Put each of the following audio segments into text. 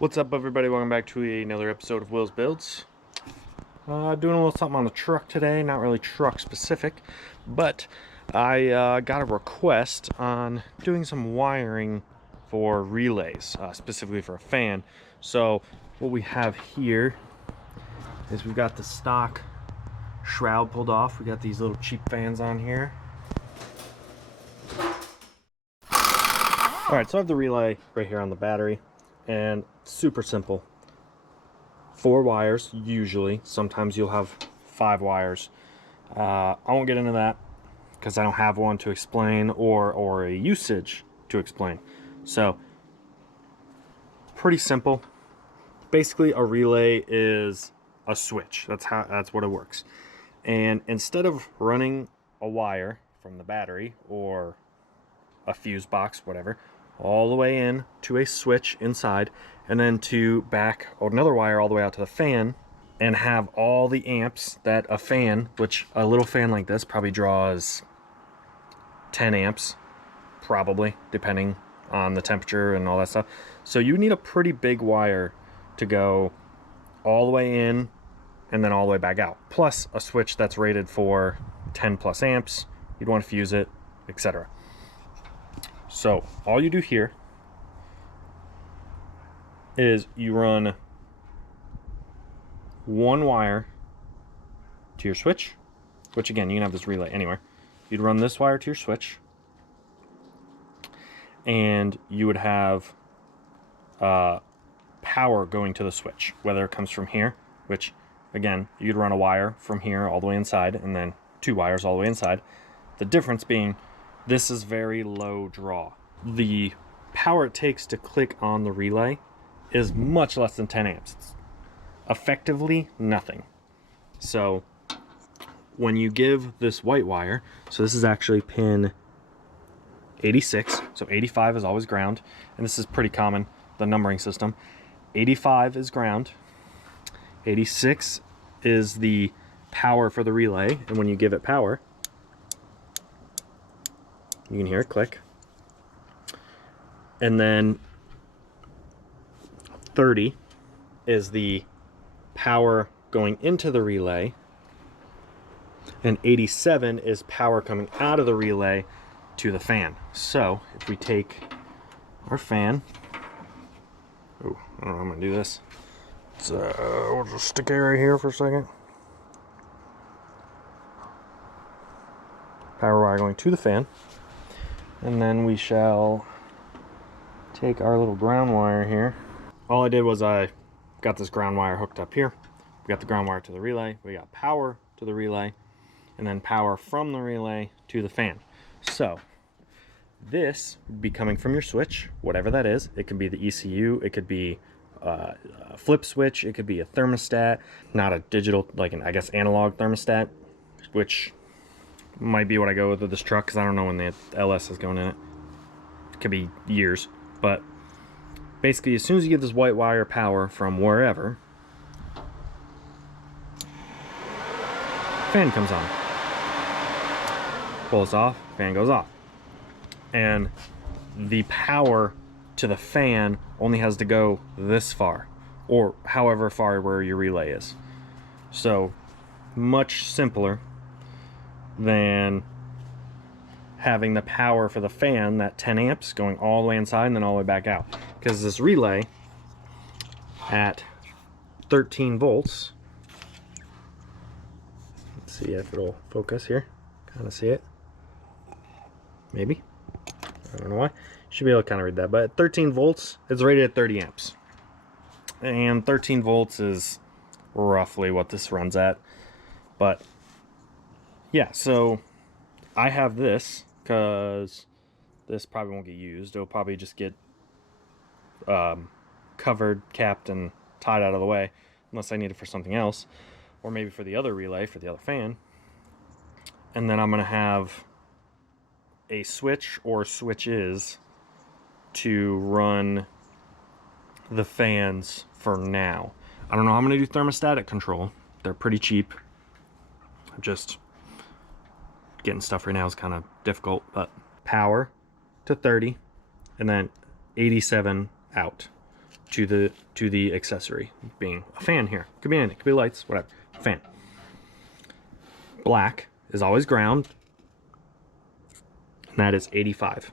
What's up, everybody? Welcome back to another episode of Will's Builds. Doing a little something on the truck today. Not really truck specific, but I got a request on doing some wiring for relays, specifically for a fan. So what we have here is we've got the stock shroud pulled off. We got these little cheap fans on here. Alright, so I have the relay right here on the battery. And super simple. 4 wires usually. Sometimes you'll have 5 wires. I won't get into that because I don't have one to explain or a usage to explain. So pretty simple. Basically, a relay is a switch. That's what it works. And instead of running a wire from the battery or a fuse box, whatever, all the way in to a switch inside, and then to back another wire all the way out to the fan, and have all the amps that a fan, which a little fan like this probably draws 10 amps, probably, depending on the temperature and all that stuff. So you need a pretty big wire to go all the way in and then all the way back out, plus a switch that's rated for 10 plus amps. You'd want to fuse it, etc. So all you do here is you run one wire to your switch, which again, you can have this relay anywhere. You'd run this wire to your switch, and you would have power going to the switch, whether it comes from here, which again, you'd run a wire from here all the way inside, and then 2 wires all the way inside. The difference being, this is very low draw. The power it takes to click on the relay is much less than 10 amps. It's effectively nothing. So when you give this white wire, so this is actually pin 86, so 85 is always ground, and this is pretty common, the numbering system. 85 is ground, 86 is the power for the relay, and when you give it power, you can hear it click. And then 30 is the power going into the relay. And 87 is power coming out of the relay to the fan. So if we take our fan, oh, I don't know how I'm gonna do this. We'll just stick it right here for a second. Power wire going to the fan. And then we shall take our little ground wire here. All I did was I got this ground wire hooked up here. We got the ground wire to the relay. We got power to the relay. And then power from the relay to the fan. So this would be coming from your switch, whatever that is. It could be the ECU. It could be a flip switch. It could be a thermostat. Not a digital, like an, I guess, analog thermostat, which might be what I go with this truck, because I don't know when the LS is going in it. It could be years. But basically, as soon as you give this white wire power from wherever, fan comes on. Pull this off, fan goes off. And the power to the fan only has to go this far, or however far where your relay is. So much simpler than having the power for the fan, that 10 amps, going all the way inside and then all the way back out. Because this relay at 13 volts, let's see if it'll focus here, kind of see it, maybe, I don't know why, should be able to kind of read that, but at 13 volts, it's rated at 30 amps. And 13 volts is roughly what this runs at. But yeah, so I have this because this probably won't get used. It'll probably just get covered, capped, and tied out of the way, unless I need it for something else, or maybe for the other relay, for the other fan. And then I'm going to have a switch or switches to run the fans for now. I don't know how I'm going to do thermostatic control. They're pretty cheap. Just getting stuff right now is kind of difficult, but power to 30 and then 87 out. to the accessory, being a fan here. Could be anything, could be lights, whatever. Fan. Black is always ground, and that is 85.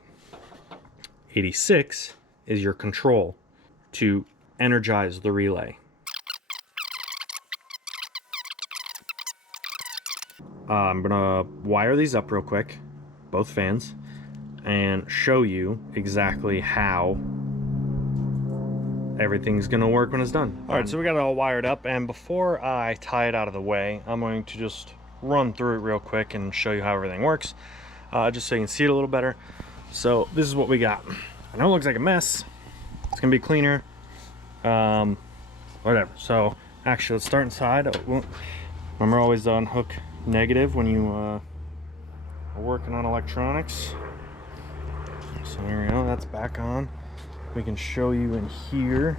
86 is your control to energize the relay. I'm gonna wire these up real quick, both fans, and show you exactly how everything's gonna work when it's done. All right, so we got it all wired up, and before I tie it out of the way, I'm going to just run through it real quick and show you how everything works, just so you can see it a little better. So this is what we got. I know it looks like a mess. It's gonna be cleaner, whatever. So actually, let's start inside. Remember, always to unhook negative when you are working on electronics. So here we go, that's back on. We can show you in here.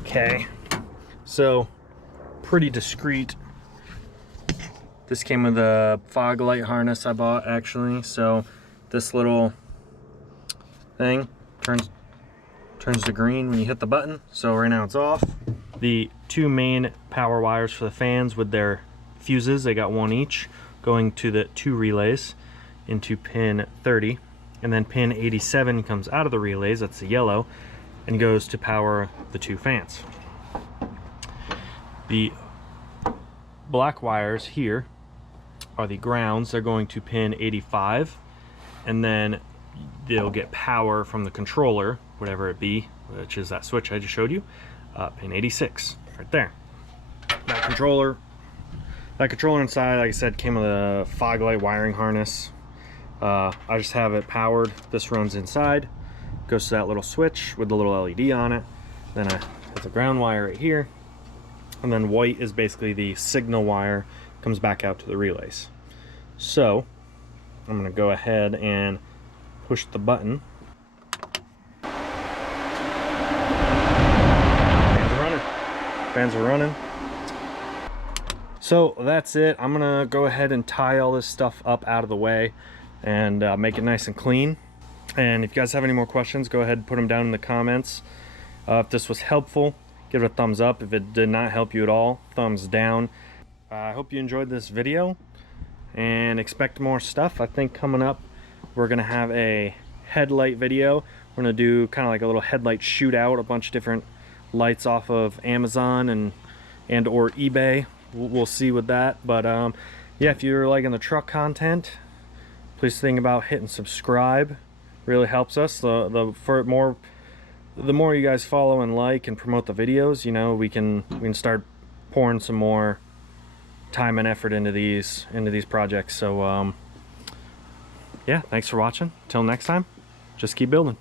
Okay, so pretty discreet. This came with a fog light harness I bought, actually. So this little thing turns to green when you hit the button. So right now it's off. The two main power wires for the fans with their fuses, they got one each, going to the two relays into pin 30, and then pin 87 comes out of the relays, that's the yellow, and goes to power the two fans. The black wires here are the grounds. They're going to pin 85, and then they'll get power from the controller, whatever it be, which is that switch I just showed you, pin 86 right there. That controller inside, like I said, came with a fog light wiring harness. I just have it powered. This runs inside, goes to that little switch with the little LED on it. Then there's a ground wire right here, and then white is basically the signal wire, comes back out to the relays. So I'm gonna go ahead and push the button. Fans are running. So that's it. I'm gonna go ahead and tie all this stuff up out of the way and make it nice and clean. And if you guys have any more questions, go ahead and put them down in the comments. If this was helpful, give it a thumbs up. If it did not help you at all, thumbs down. I hope you enjoyed this video and expect more stuff. I think coming up we're gonna have a headlight video. We're gonna do kind of like a little headlight shootout, a bunch of different lights off of Amazon and or eBay. We'll see with that, but yeah, if you're liking the truck content, please think about hitting subscribe. Really helps us. The more you guys follow and like and promote the videos, you know, we can start pouring some more time and effort into these projects. So yeah, thanks for watching. Till next time, just keep building.